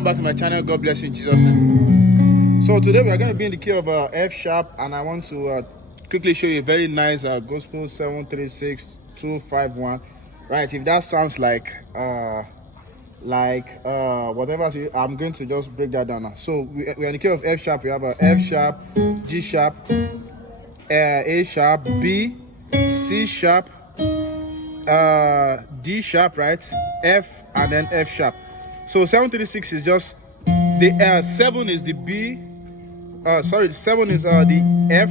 welcome back to my channel. God bless you in Jesus' name. So today we are going to be in the key of F sharp, and I want to quickly show you a very nice gospel 736-251. Right, if that sounds like whatever, I'm going to just break that down now. So we're in the key of F sharp. We have F sharp, G sharp, A sharp, B, C sharp, D sharp, right, F, and then F sharp. So 736 is just the 7 is the B, 7 is the F,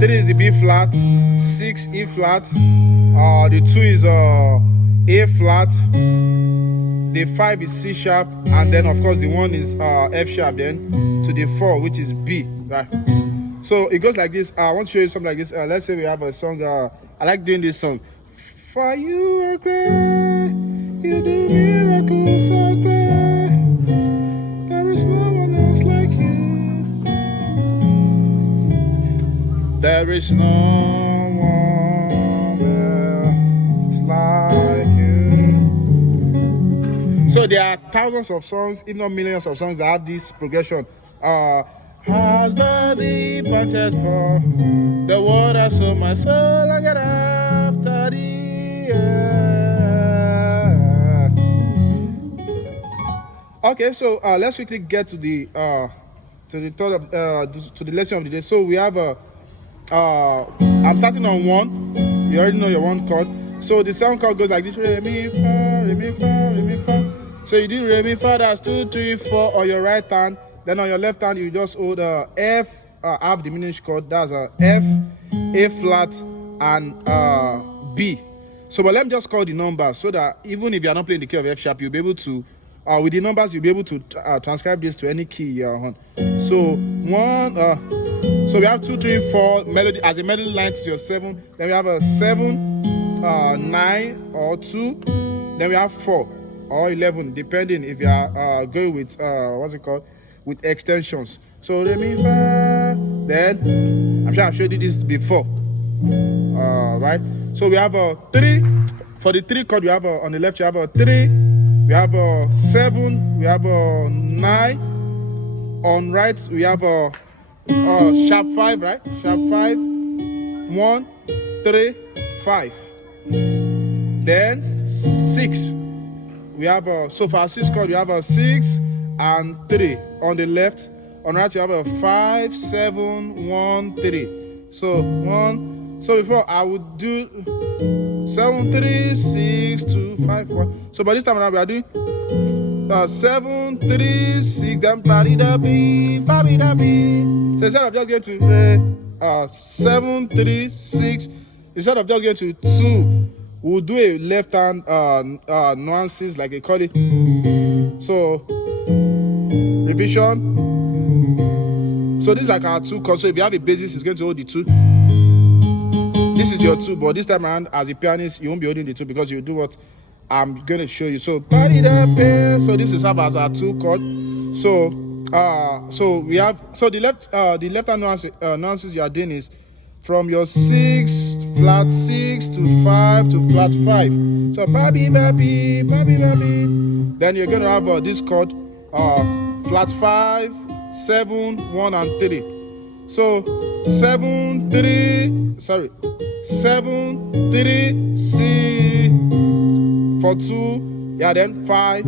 3 is the B flat, 6 E flat, the 2 is A flat, the 5 is C sharp, and then of course the 1 is F sharp, then to the 4, which is B, right? So it goes like this. I want to show you something like this. Let's say we have a song. I like doing this song. For you are great, you do miracles so great. There is no one else like you. There is no one else like you. So there are thousands of songs, if not millions of songs, that have this progression. Has the deep wanted for the water, so my soul I get after thee. Okay, so let's quickly get to the lesson of the day. So we have I'm starting on 1. You already know your 1 chord. So the sound chord goes like this: re mi fa, re mi fa, re mi fa. So you do re mi fa, that's 2, 3, 4 on your right hand. Then on your left hand, you just hold F, half diminished chord. That's F, A flat, and B. So, but let me just call the numbers so that even if you are not playing the key of F sharp, you'll be able to, with the numbers, you'll be able to transcribe this to any key you're on. So, 1, so we have 2, 3, 4 melody as a melody line to your 7. Then we have a 7, 9, or 2. Then we have 4 or 11, depending if you are going with what's it called, with extensions. So re mi fa. Then I'm sure I've showed you this before. Right. So we have a 3 for the 3 chord. We have on the left. You have a 3. We have a 7. We have a 9. On right we have a sharp 5. Right. Sharp 5. 1, 3, 5. Then 6. We have a, so for our 6 chord we have a 6 and 3 on the left. On right you have a 5, 7, 1, 3. So 1. So before I would do 7, 3, 6, 2, 5, 1. So by this time around we are doing 7, 3, 6. Then ba da bi, ba da bi. So instead of just going to 7, 3, 6, instead of just going to 2, we'll do a left hand nuances, like they call it. So revision. So this is like our 2 chords. So if you have a basis, it's going to hold the 2. This is your 2, but this time around, as a pianist, you won't be holding the 2 because you do what I'm going to show you. So so this is as our 2 chord. So so we have, so the left hand nuances you are doing is from your 6 flat 6 to 5 to flat 5. So baby baby baby baby. Then you're going to have this chord flat 5, 7, 1, and 3. So 7, 3, 6 for 2, yeah, then 5.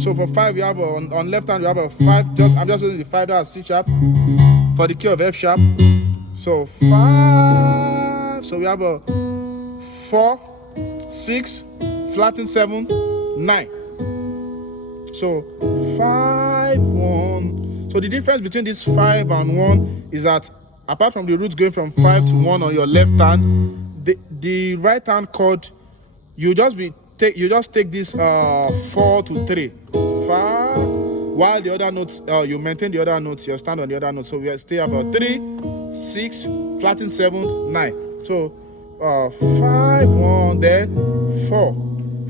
So for 5 you have on left hand you have a 5. I'm just using the 5 as C sharp for the key of F sharp. So 5. So we have a 4, 6, flattened 7, 9. So 5, 1. So the difference between this 5 and 1 is that apart from the roots going from 5 to 1 on your left hand, the right hand chord, you just take this 4 to 3, 5, while the other notes you maintain the other notes, you stand on the other notes. So we stay about 3, 6, flattened 7, 9. So 5, 1, then 4.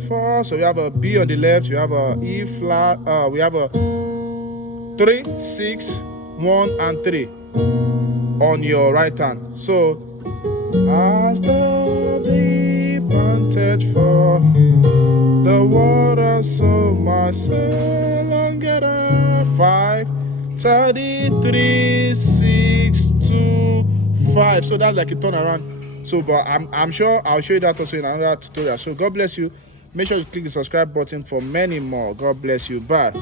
4. So we have a B on the left, we have a E flat, we have a 3, 6, 1, and 3 on your right hand. So as the deep wanted for the water, so my soul longeth 5, 33, 6, 2, 5. So that's like a turnaround. So, but I'm sure I'll show you that also in another tutorial. So God bless you. Make sure you click the subscribe button for many more. God bless you. Bye.